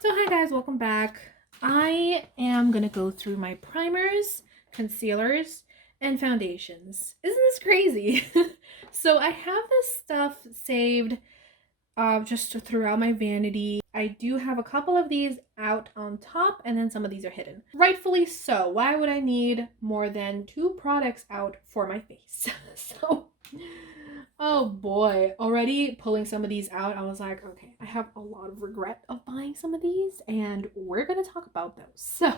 So hi guys, welcome back. I am gonna go through my primers, concealers, and foundations. Isn't this crazy? So I have this stuff saved just throughout my vanity. I do have a couple of these out on top and then some of these are hidden. Rightfully so. Why would I need more than 2 products out for my face? Oh boy, already pulling some of these out, I was like, okay, I have a lot of regret of buying some of these and we're gonna talk about those. So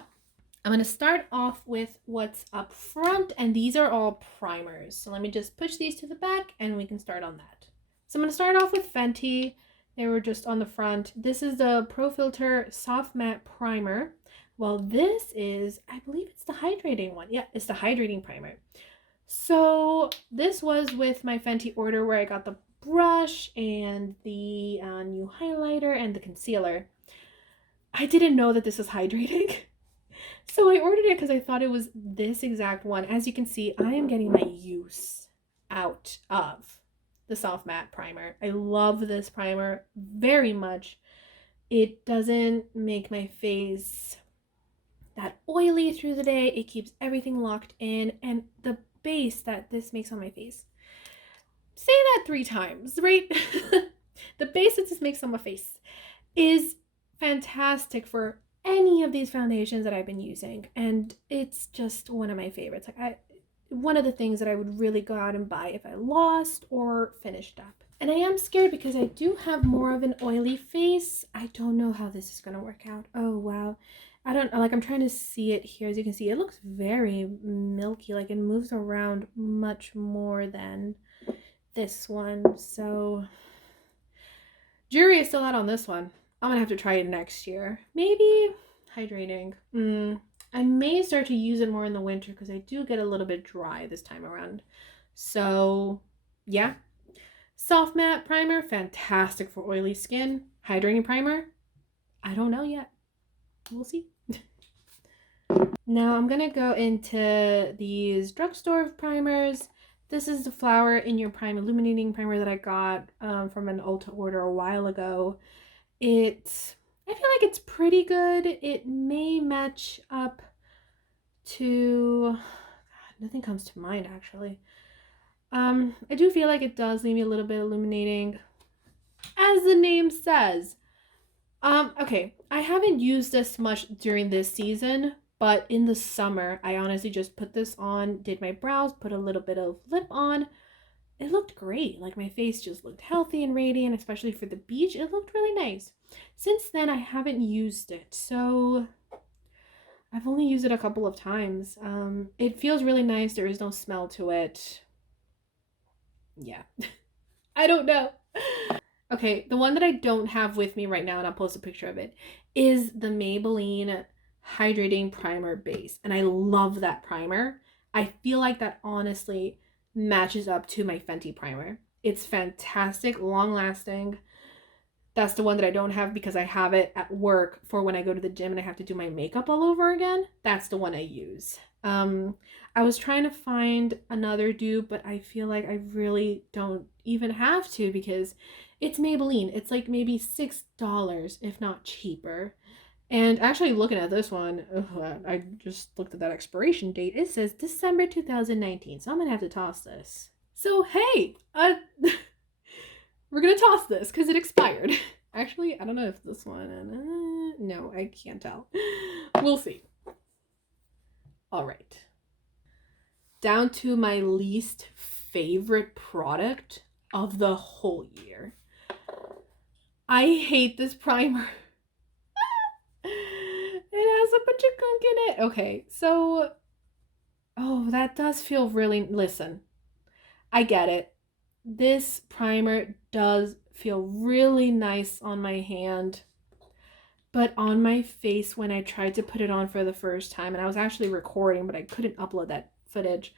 I'm gonna start off with what's up front, and these are all primers. So let me just push these to the back and we can start on that. So I'm gonna start off with Fenty. They were just on the front. This is the Pro Filter Soft Matte Primer. Well, this is, I believe it's the hydrating one. Yeah, it's the hydrating primer. So this was with my Fenty order where I got the brush and the new highlighter and the concealer. I didn't know that this was hydrating. So I ordered it because I thought it was this exact one. As you can see, I am getting my use out of the soft matte primer. I love this primer very much. It doesn't make my face that oily through the day. It keeps everything locked in, and the base that this makes on my face, say that 3 times, right? The base that this makes on my face is fantastic for any of these foundations that I've been using, and it's just one of my favorites. Like one of the things that I would really go out and buy if I lost or finished up. And I am scared because I do have more of an oily face. I don't know how this is gonna work out. Oh wow, I don't, like, I'm trying to see it here. As you can see, it looks very milky, like it moves around much more than this one. So jury is still out on this one. I'm gonna have to try it next year. Maybe hydrating. I may start to use it more in the winter because I do get a little bit dry this time around. So yeah, soft matte primer, fantastic for oily skin. Hydrating primer, I don't know yet. We'll see. Now I'm gonna go into these drugstore primers. This is the Flower in Your Prime Illuminating Primer that I got from an Ulta order a while ago. I feel like it's pretty good. It may match up to, God, nothing comes to mind actually. I do feel like it does leave me a little bit illuminating, as the name says. Okay, I haven't used this much during this season, but in the summer, I honestly just put this on, did my brows, put a little bit of lip on. It looked great. Like, my face just looked healthy and radiant, especially for the beach. It looked really nice. Since then, I haven't used it, so I've only used it a couple of times. It feels really nice. There is no smell to it. Yeah. I don't know. Okay, the one that I don't have with me right now, and I'll post a picture of it, is the Maybelline Hydrating Primer Base. And I love that primer. I feel like that honestly matches up to my Fenty primer. It's fantastic, long-lasting. That's the one that I don't have because I have it at work for when I go to the gym and I have to do my makeup all over again. That's the one I use. I was trying to find another dupe, but I feel like I really don't even have to because it's Maybelline. It's like maybe $6, if not cheaper. And actually looking at this one, I just looked at that expiration date. It says December 2019, so I'm gonna have to toss this. So hey, we're gonna toss this because it expired. Actually, I don't know if this one, no, I can't tell. We'll see. All right. Down to my least favorite product of the whole year. I hate this primer. It has a bunch of gunk in it. Okay, so, oh, that does feel really, listen, I get it. This primer does feel really nice on my hand, but on my face when I tried to put it on for the first time, and I was actually recording, but I couldn't upload that footage,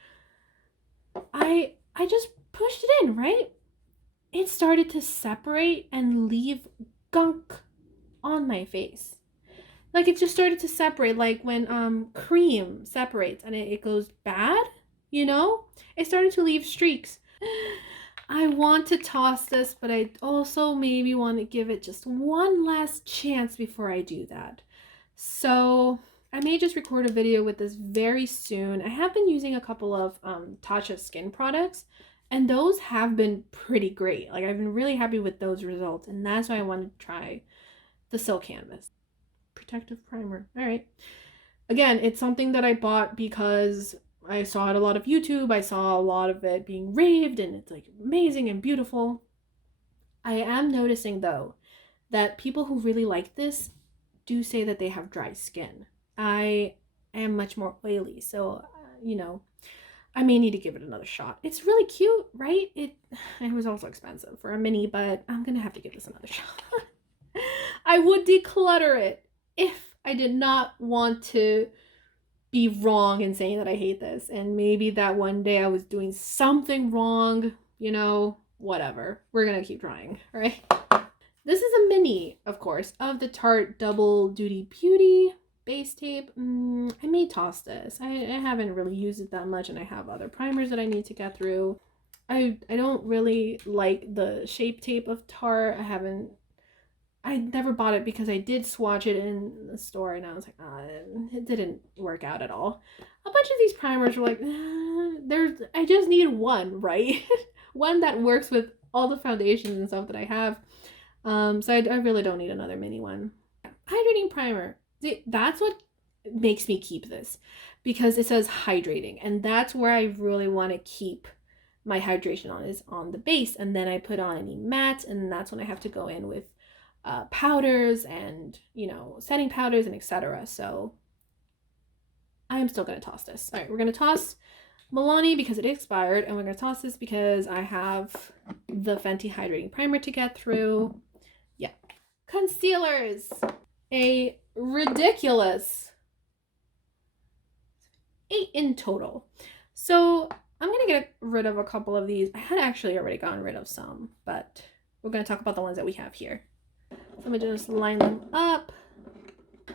I just pushed it in, right? It started to separate and leave gunk on my face. Like, it just started to separate, like when cream separates and it goes bad, you know? It started to leave streaks. I want to toss this, but I also maybe want to give it just one last chance before I do that. So I may just record a video with this very soon. I have been using a couple of Tatcha skin products, and those have been pretty great. Like, I've been really happy with those results, and that's why I wanted to try the Silk Canvas protective primer. All right. Again, it's something that I bought because I saw it a lot of YouTube. I saw a lot of it being raved, and it's like amazing and beautiful. I am noticing though that people who really like this do say that they have dry skin. I am much more oily, so you know, I may need to give it another shot. It's really cute, right? It was also expensive for a mini, but I'm gonna have to give this another shot. I would declutter it if I did not want to be wrong in saying that I hate this, and maybe that one day I was doing something wrong, you know, whatever. We're gonna keep trying, right? This is a mini, of course, of the Tarte Double Duty Beauty base tape. I may toss this. I haven't really used it that much, and I have other primers that I need to get through. I don't really like the Shape Tape of Tarte. I never bought it because I did swatch it in the store, and I was like, it didn't work out at all. A bunch of these primers were like, I just need one, right? One that works with all the foundations and stuff that I have. So I really don't need another mini one. Hydrating primer. That's what makes me keep this, because it says hydrating, and that's where I really want to keep my hydration on, is on the base, and then I put on any mattes, and that's when I have to go in with powders and, you know, setting powders and etc. So I'm still gonna toss this. All right, we're gonna toss Milani because it expired, and we're gonna toss this because I have the Fenty hydrating primer to get through. Yeah. Concealers. A ridiculous 8 in total. So I'm gonna get rid of a couple of these. I had actually already gotten rid of some, but we're gonna talk about the ones that we have here. Let me just line them up.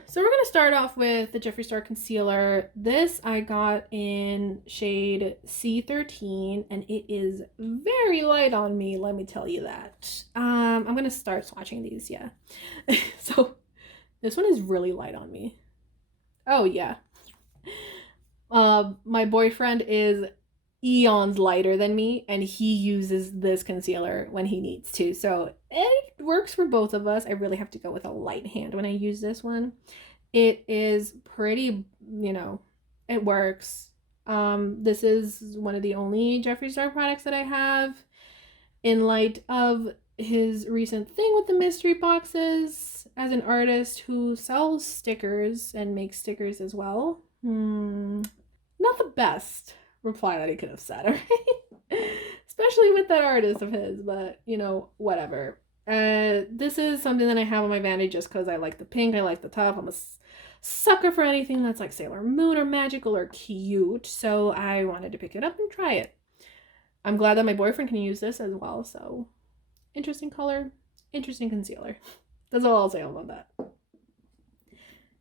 So we're going to start off with the Jeffree Star Concealer. This I got in shade C13, and it is very light on me, let me tell you that. I'm going to start swatching these, yeah. So this one is really light on me. Oh, yeah. My boyfriend is eons lighter than me, and he uses this concealer when he needs to, so it works for both of us. I really have to go with a light hand when I use this one. It is pretty, you know, it works. This is one of the only Jeffree Star products that I have in light of his recent thing with the mystery boxes. As an artist who sells stickers and makes stickers as well, not the best reply that he could have said, right? Especially with that artist of his, but you know, whatever. This is something that I have on my vanity just because I like the pink, I like the top. I'm a sucker for anything that's like Sailor Moon or magical or cute, so I wanted to pick it up and try it. I'm glad that my boyfriend can use this as well, so interesting color, interesting concealer. That's all I'll say about that.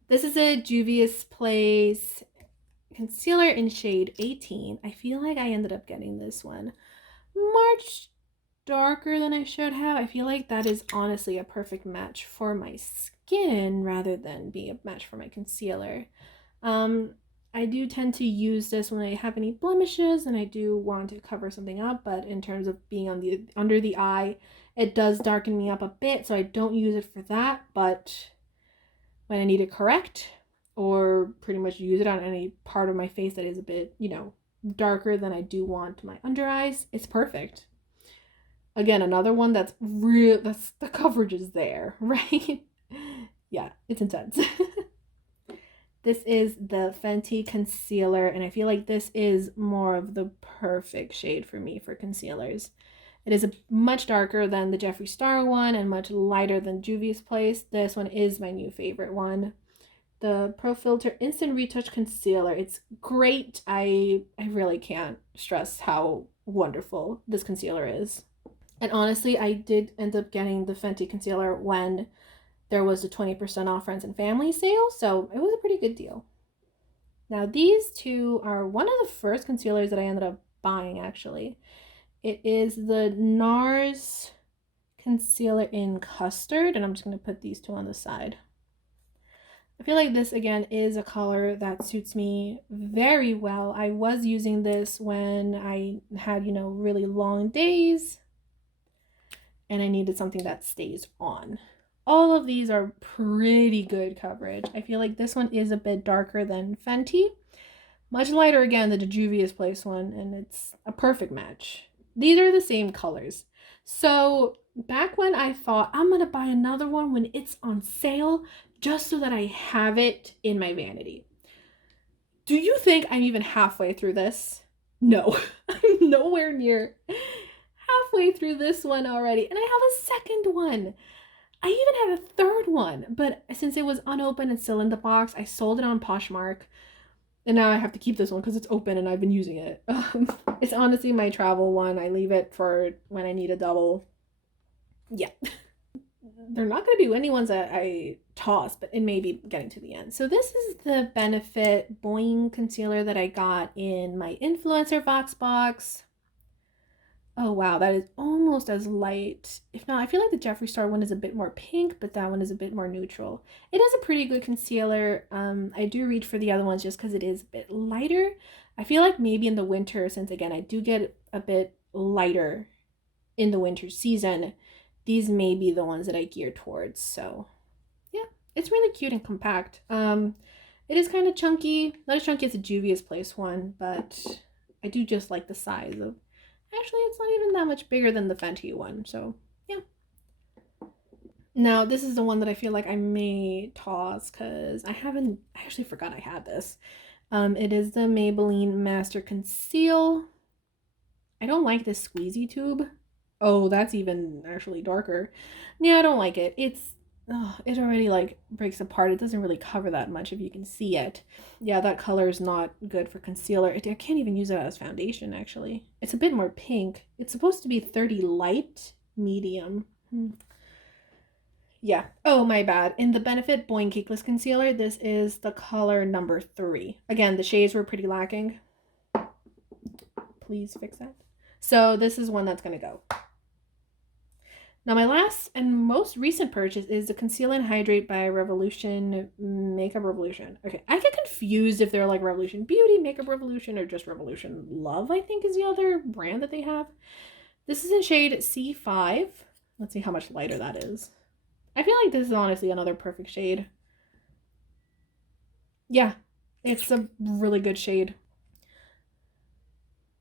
This is a Juvia's Place concealer in shade 18. I feel like I ended up getting this one much darker than I should have. I feel like that is honestly a perfect match for my skin rather than be a match for my concealer. I do tend to use this when I have any blemishes and I do want to cover something up, but in terms of being on the under the eye, it does darken me up a bit, so I don't use it for that. But when I need to correct or pretty much use it on any part of my face that is a bit, you know, darker than I do want my under eyes, it's perfect. Again, another one that's real, that's the coverage is there, right? Yeah, it's intense. This is the Fenty concealer, and I feel like this is more of the perfect shade for me for concealers. It is much darker than the Jeffree Star one and much lighter than Juvia's Place. This one is my new favorite one. The Pro Filter Instant Retouch Concealer. It's great. I really can't stress how wonderful this concealer is. And honestly, I did end up getting the Fenty concealer when there was a 20% off friends and family sale, so it was a pretty good deal. Now these two are one of the first concealers that I ended up buying actually. It is the NARS concealer in custard, and I'm just going to put these two on the side. I feel like this again is a color that suits me very well. I was using this when I had, you know, really long days and I needed something that stays on. All of these are pretty good coverage. I feel like this one is a bit darker than Fenty. Much lighter again than the Juvia's Place one, and it's a perfect match. These are the same colors. So back when I thought I'm gonna buy another one when it's on sale just so that I have it in my vanity. Do you think I'm even halfway through this? No, I'm nowhere near halfway through this one already. And I have a second one. I even had a third one, but since it was unopened and still in the box, I sold it on Poshmark. And now I have to keep this one because it's open and I've been using it. It's honestly my travel one. I leave it for when I need a double. Yeah. They're not going to be any ones that I toss, but it may be getting to the end. So this is the Benefit Boing Concealer that I got in my Influencer Vox box. Oh wow, that is almost as light. If not, I feel like the Jeffree Star one is a bit more pink, but that one is a bit more neutral. It is a pretty good concealer. I do reach for the other ones just because it is a bit lighter. I feel like maybe in the winter, since again, I do get a bit lighter in the winter season, these may be the ones that I gear towards. So yeah, it's really cute and compact. It is kind of chunky. Not as chunky as the Juvia's Place one, but I do just like the size of. Actually, it's not even that much bigger than the Fenty one, so yeah. Now, this is the one that I feel like I may toss because I actually forgot I had this. It is the Maybelline Master Conceal. I don't like this squeezy tube. Oh, that's even actually darker. Yeah, I don't like it. It already like breaks apart. It doesn't really cover that much if you can see it. Yeah, that color is not good for concealer. I can't even use it as foundation, actually. It's a bit more pink. It's supposed to be 30 light, medium. Yeah. Oh, my bad. In the Benefit Boing Cakeless Concealer, this is the color number 3. Again, the shades were pretty lacking. Please fix that. So this is one that's going to go. Now, my last and most recent purchase is the Conceal and Hydrate by Revolution Makeup Revolution. Okay, I get confused if they're like Revolution Beauty, Makeup Revolution, or just Revolution Love, I think is the other brand that they have. This is in shade C5. Let's see how much lighter that is. I feel like this is honestly another perfect shade. Yeah, it's a really good shade.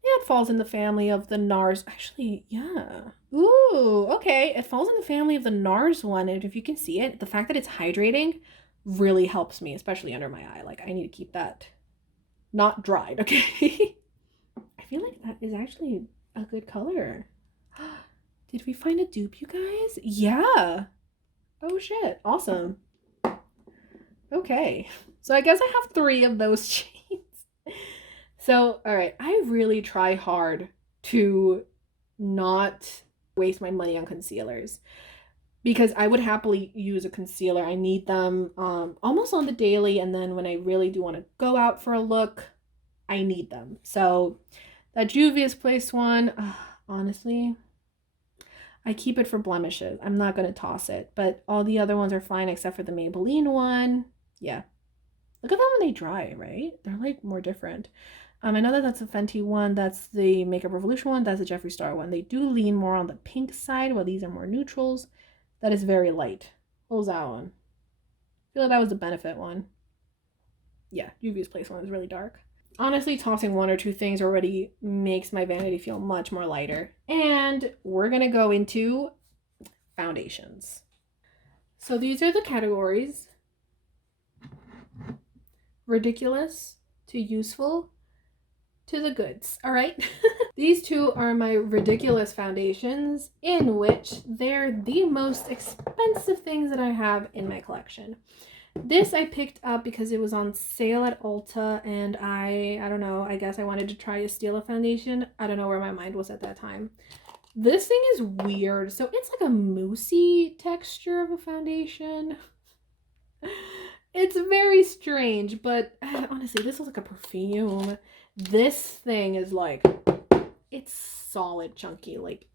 Yeah, it falls in the family of the NARS. Actually, yeah. Ooh, okay. It falls in the family of the NARS one. And if you can see it, the fact that it's hydrating really helps me, especially under my eye. Like, I need to keep that not dried, okay? I feel like that is actually a good color. Did we find a dupe, you guys? Yeah. Oh, shit. Awesome. Okay. So I guess I have 3 of those shades. So, all right, I really try hard to not waste my money on concealers because I would happily use a concealer. I need them almost on the daily, and then when I really do want to go out for a look, I need them. So that Juvia's Place one, honestly, I keep it for blemishes. I'm not going to toss it, but all the other ones are fine except for the Maybelline one. Yeah. Look at them when they dry, right? They're like more different. I know that that's a Fenty one, that's the Makeup Revolution one, that's the Jeffree Star one. They do lean more on the pink side, while these are more neutrals. That is very light. What was that one? I feel like that was the Benefit one. Yeah, Juvia's Place one is really dark. Honestly, tossing 1 or 2 things already makes my vanity feel much more lighter. And we're gonna go into foundations. So these are the categories. Ridiculous to useful to the goods, all right? These 2 are my ridiculous foundations, in which they're the most expensive things that I have in my collection. This I picked up because it was on sale at Ulta, and I don't know, I guess I wanted to try a Stila foundation. I don't know where my mind was at that time. This thing is weird. So it's like a moussey texture of a foundation. It's very strange, but honestly, this looks like a perfume. This thing is like, it's solid chunky. Like,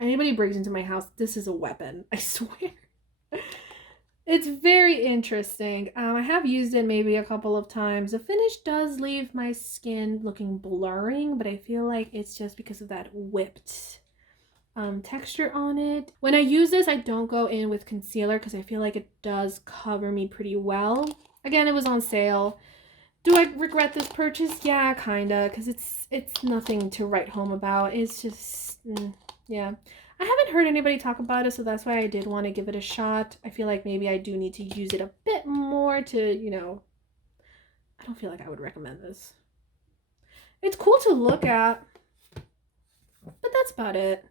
anybody breaks into my house, this is a weapon, I swear. It's very interesting. I have used it maybe a couple of times. The finish does leave my skin looking blurring, but I feel like it's just because of that whipped texture on it. When I use this, I don't go in with concealer because I feel like it does cover me pretty well. Again, it was on sale. Do I regret this purchase? Yeah, kinda, because it's nothing to write home about. It's just, yeah. I haven't heard anybody talk about it, so that's why I did want to give it a shot. I feel like maybe I do need to use it a bit more to, you know, I don't feel like I would recommend this. It's cool to look at, but that's about it.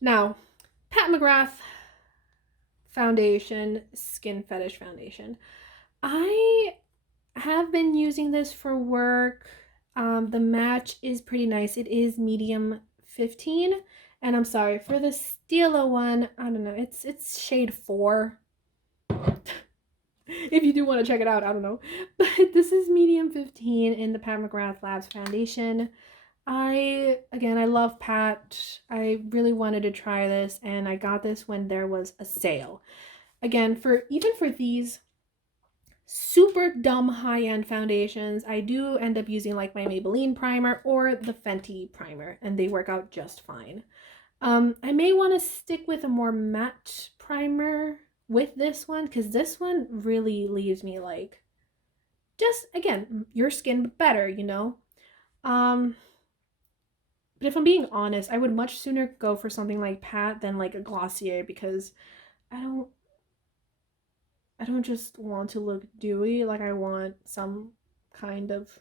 Now, Pat McGrath foundation, Skin Fetish foundation. I have been using this for work. The match is pretty nice. It is medium 15. And I'm sorry, for the Stila one, I don't know, it's shade 4. If you do want to check it out, I don't know. But this is medium 15 in the Pat McGrath Labs foundation. I love Pat. I really wanted to try this, and I got this when there was a sale. Again, even for these super dumb high-end foundations, I do end up using like my Maybelline primer or the Fenty primer, and they work out just fine. I may want to stick with a more matte primer with this one, because this one really leaves me like, just, again, your skin but better, you know? But if I'm being honest, I would much sooner go for something like Pat than like a Glossier, because I don't just want to look dewy. Like, I want some kind of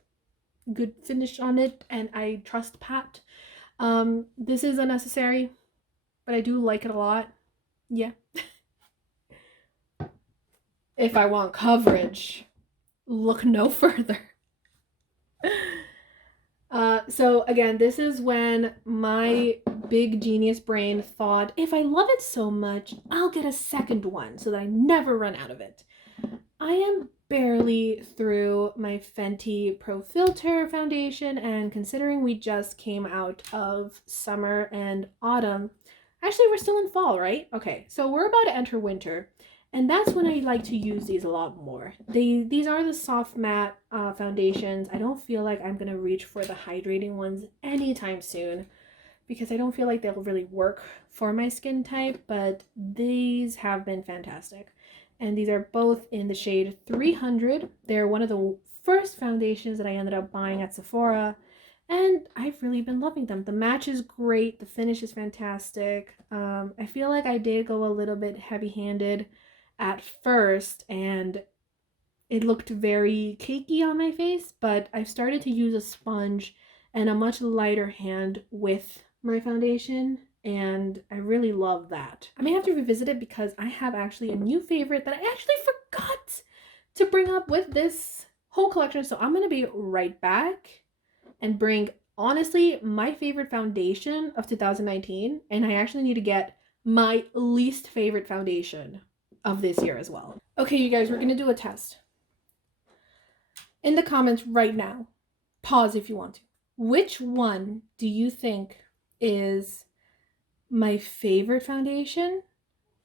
good finish on it, and I trust Pat. This is unnecessary, but I do like it a lot. Yeah. If I want coverage, look no further. So again, this is when my big genius brain thought, if I love it so much, I'll get a second one so that I never run out of it. I am barely through my Fenty Pro Filter foundation, and considering we just came out of summer and autumn, actually we're still in fall, right? Okay, so we're about to enter winter, and that's when I like to use these a lot more. These are the soft matte foundations. I don't feel like I'm gonna reach for the hydrating ones anytime soon, because I don't feel like they'll really work for my skin type, but these have been fantastic. And these are both in the shade 300. They're one of the first foundations that I ended up buying at Sephora, and I've really been loving them. The match is great. The finish is fantastic. I feel like I did go a little bit heavy-handed at first, and it looked very cakey on my face, but I've started to use a sponge and a much lighter hand with my foundation, and I really love that. I may have to revisit it because I have actually a new favorite that I actually forgot to bring up with this whole collection. So I'm going to be right back and bring, honestly, my favorite foundation of 2019. And I actually need to get my least favorite foundation of this year as well. Okay, you guys, we're going to do a test. In the comments right now, pause if you want to. Which one do you think is my favorite foundation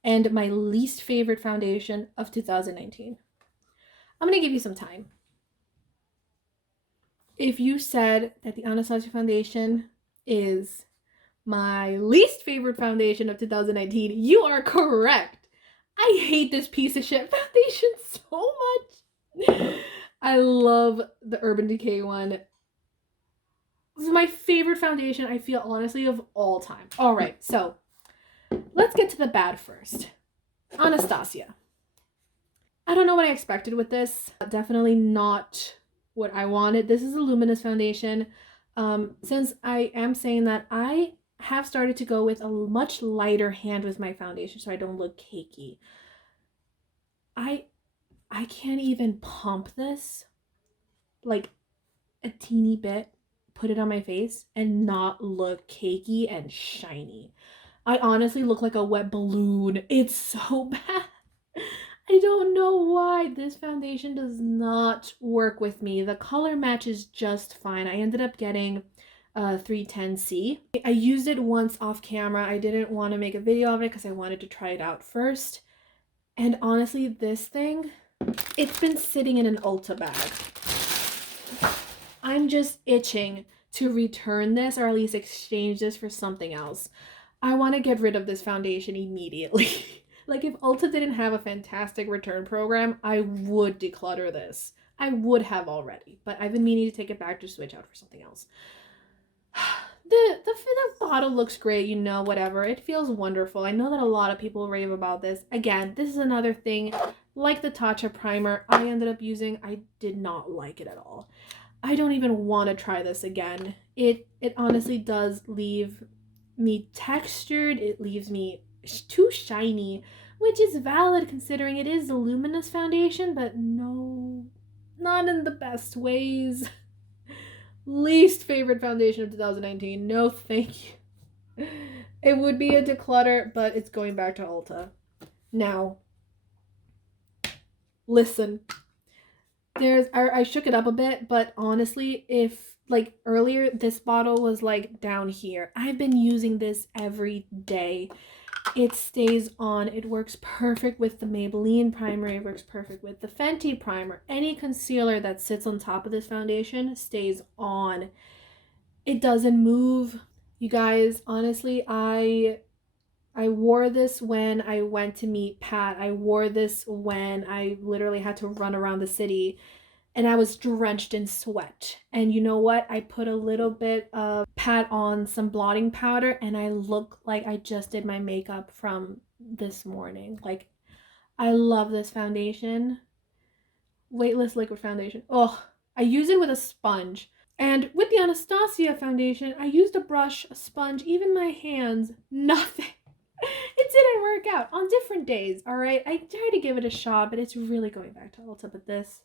and my least favorite foundation of 2019? I'm going to give you some time. If you said that the Anastasia foundation is my least favorite foundation of 2019, you are correct. I hate this piece of shit foundation so much. I love the Urban Decay one. This is my favorite foundation, I feel, honestly, of all time. All right, so let's get to the bad first. Anastasia. I don't know what I expected with this. Definitely not what I wanted. This is a luminous foundation. Since I am saying that, I have started to go with a much lighter hand with my foundation so I don't look cakey. I can't even pump this like a teeny bit, put it on my face, and not look cakey and shiny. I honestly look like a wet balloon. It's so bad. I don't know why this foundation does not work with me. The color matches just fine. I ended up getting 310C. I used it once off camera. I didn't want to make a video of it because I wanted to try it out first. And honestly, this thing, it's been sitting in an Ulta bag. I'm just itching to return this, or at least exchange this for something else. I want to get rid of this foundation immediately. Like, if Ulta didn't have a fantastic return program, I would declutter this. I would have already, but I've been meaning to take it back to switch out for something else. The bottle looks great, you know, whatever. It feels wonderful. I know that a lot of people rave about this. Again, this is another thing, like the Tatcha primer I ended up using. I did not like it at all. I don't even want to try this again. It honestly does leave me textured. It leaves me too shiny, which is valid considering it is a luminous foundation, but no, not in the best ways. Least favorite foundation of 2019. No, thank you. It would be a declutter, but it's going back to Ulta. Now, listen. I shook it up a bit, but honestly, if like earlier this bottle was like down here, I've been using this every day. It stays on. It works perfect with the Maybelline primer. It works perfect with the Fenty primer. Any concealer that sits on top of this foundation stays on. It doesn't move. You guys, honestly, I wore this when I went to meet Pat. I wore this when I literally had to run around the city and I was drenched in sweat. And you know what? I put a little bit of Pat on some blotting powder and I look like I just did my makeup from this morning. Like, I love this foundation. Weightless liquid foundation. Oh, I use it with a sponge. And with the Anastasia foundation, I used a brush, a sponge, even my hands. Nothing. It didn't work out on different days, all right? I tried to give it a shot, but it's really going back to Ulta. But this,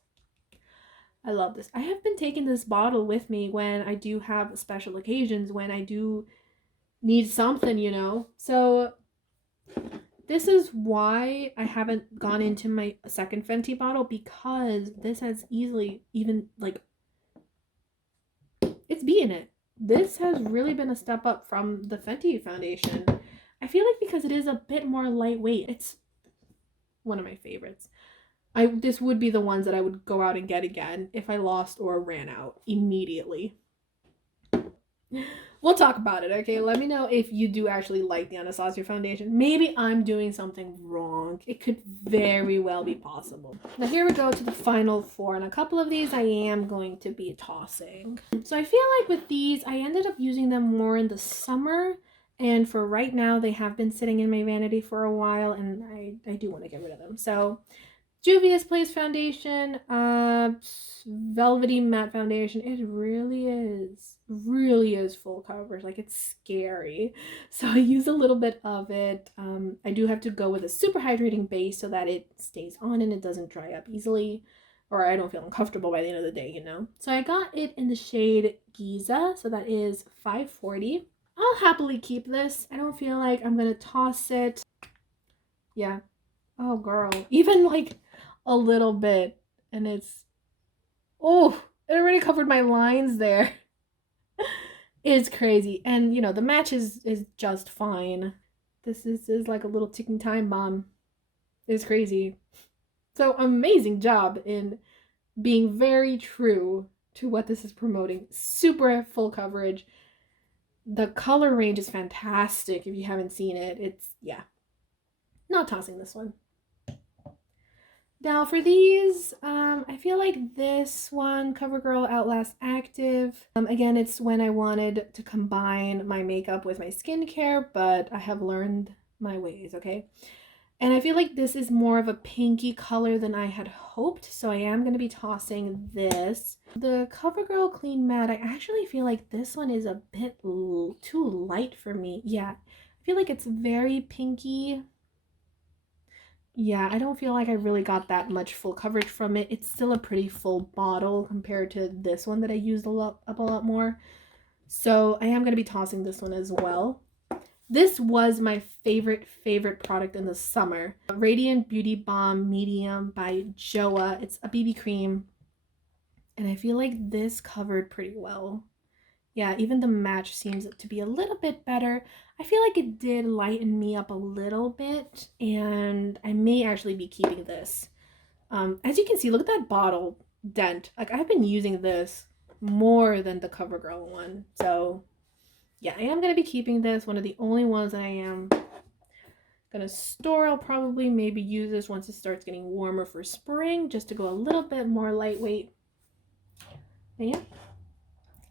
I love this. I have been taking this bottle with me when I do have special occasions, when I do need something, you know? So this is why I haven't gone into my second Fenty bottle, because this has easily even, like, it's beating it. This has really been a step up from the Fenty foundation. I feel like because it is a bit more lightweight, it's one of my favorites. This would be the ones that I would go out and get again if I lost or ran out immediately. We'll talk about it, okay? Let me know if you do actually like the Anastasia foundation. Maybe I'm doing something wrong. It could very well be possible. Now here we go to the final four, and a couple of these I am going to be tossing. So I feel like with these, I ended up using them more in the summer, and for right now, they have been sitting in my vanity for a while, and I do want to get rid of them. So Juvia's Place foundation, velvety matte foundation. It really is full coverage. Like, it's scary. So I use a little bit of it. I do have to go with a super hydrating base so that it stays on and it doesn't dry up easily, or I don't feel uncomfortable by the end of the day, you know. So I got it in the shade Giza, so that is 540. I'll happily keep this. I don't feel like I'm gonna toss it. Yeah. Oh girl, even like a little bit, and it's, oh, it already covered my lines there. It's crazy. And you know, the match is just fine. This is like a little ticking time bomb. It's crazy. So amazing job in being very true to what this is promoting. Super full coverage. The color range is fantastic. If you haven't seen it, it's, yeah, not tossing this one. Now for these, I feel like this one, CoverGirl Outlast Active. Again, it's when I wanted to combine my makeup with my skincare, but I have learned my ways, okay? And I feel like this is more of a pinky color than I had hoped, so I am going to be tossing this. The CoverGirl Clean Matte, I actually feel like this one is a bit too light for me. Yeah, I feel like it's very pinky. Yeah, I don't feel like I really got that much full coverage from it. It's still a pretty full bottle compared to this one that I used a lot more. So I am going to be tossing this one as well. This was my favorite product in the summer. Radiant Beauty Balm Medium by Joa. It's a BB cream. And I feel like this covered pretty well. Yeah, even the match seems to be a little bit better. I feel like it did lighten me up a little bit, and I may actually be keeping this. As you can see, look at that bottle dent. Like, I've been using this more than the CoverGirl one. So, yeah, I am going to be keeping this. One of the only ones that I am going to store. I'll probably maybe use this once it starts getting warmer for spring, just to go a little bit more lightweight. But yeah.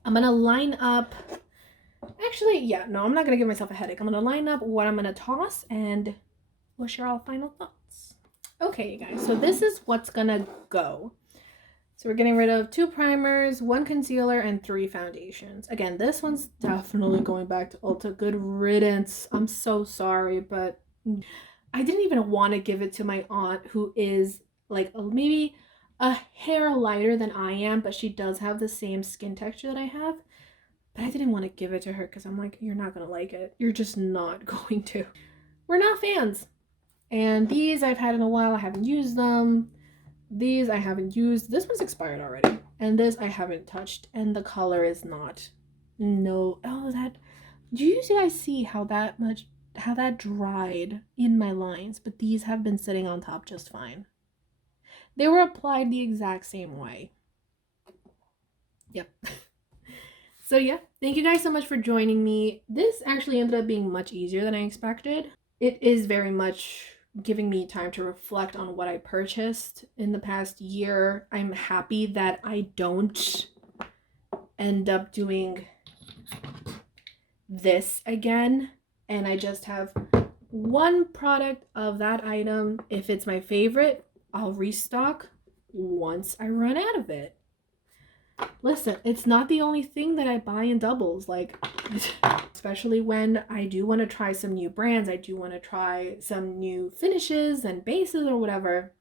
I'm going to line up. Actually, yeah, no, I'm not going to give myself a headache. I'm going to line up what I'm going to toss, and we'll share our final thoughts. Okay, you guys, so this is what's going to go. So we're getting rid of 2 primers, 1 concealer, and 3 foundations. Again, this one's definitely going back to Ulta. Good riddance. I'm so sorry, but I didn't even want to give it to my aunt, who is like maybe a hair lighter than I am, but she does have the same skin texture that I have. But I didn't want to give it to her because I'm like, you're not going to like it. You're just not going to. We're not fans. And these I've had in a while. I haven't used them. These I haven't used. This one's expired already. And this I haven't touched. And the color is not. No. Oh, that. Do you guys see how that dried in my lines? But these have been sitting on top just fine. They were applied the exact same way. Yep. So yeah, thank you guys so much for joining me. This actually ended up being much easier than I expected. It is very much giving me time to reflect on what I purchased in the past year. I'm happy that I don't end up doing this again, and I just have one product of that item. If it's my favorite, I'll restock once I run out of it. Listen, it's not the only thing that I buy in doubles, like, especially when I do want to try some new brands. I do want to try some new finishes and bases or whatever.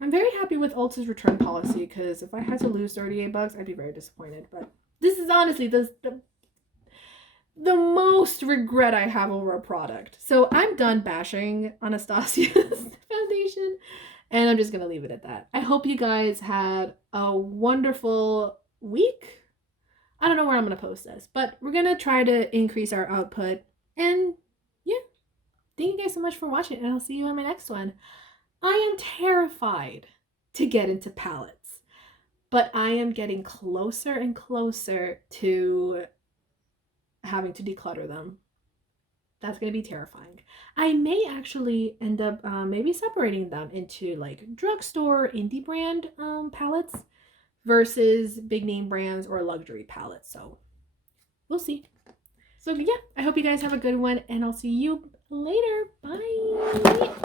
I'm very happy with Ulta's return policy, because if I had to lose 38 bucks, I'd be very disappointed. But this is honestly the most regret I have over a product. So I'm done bashing Anastasia's foundation, and I'm just going to leave it at that. I hope you guys had a wonderful week. I don't know where I'm going to post this, but we're going to try to increase our output. And yeah, thank you guys so much for watching, and I'll see you in my next one. I am terrified to get into palettes, but I am getting closer and closer to having to declutter them. That's going to be terrifying. I may actually end up maybe separating them into like drugstore indie brand palettes versus big name brands or luxury palettes. So we'll see. So yeah, I hope you guys have a good one, and I'll see you later. Bye.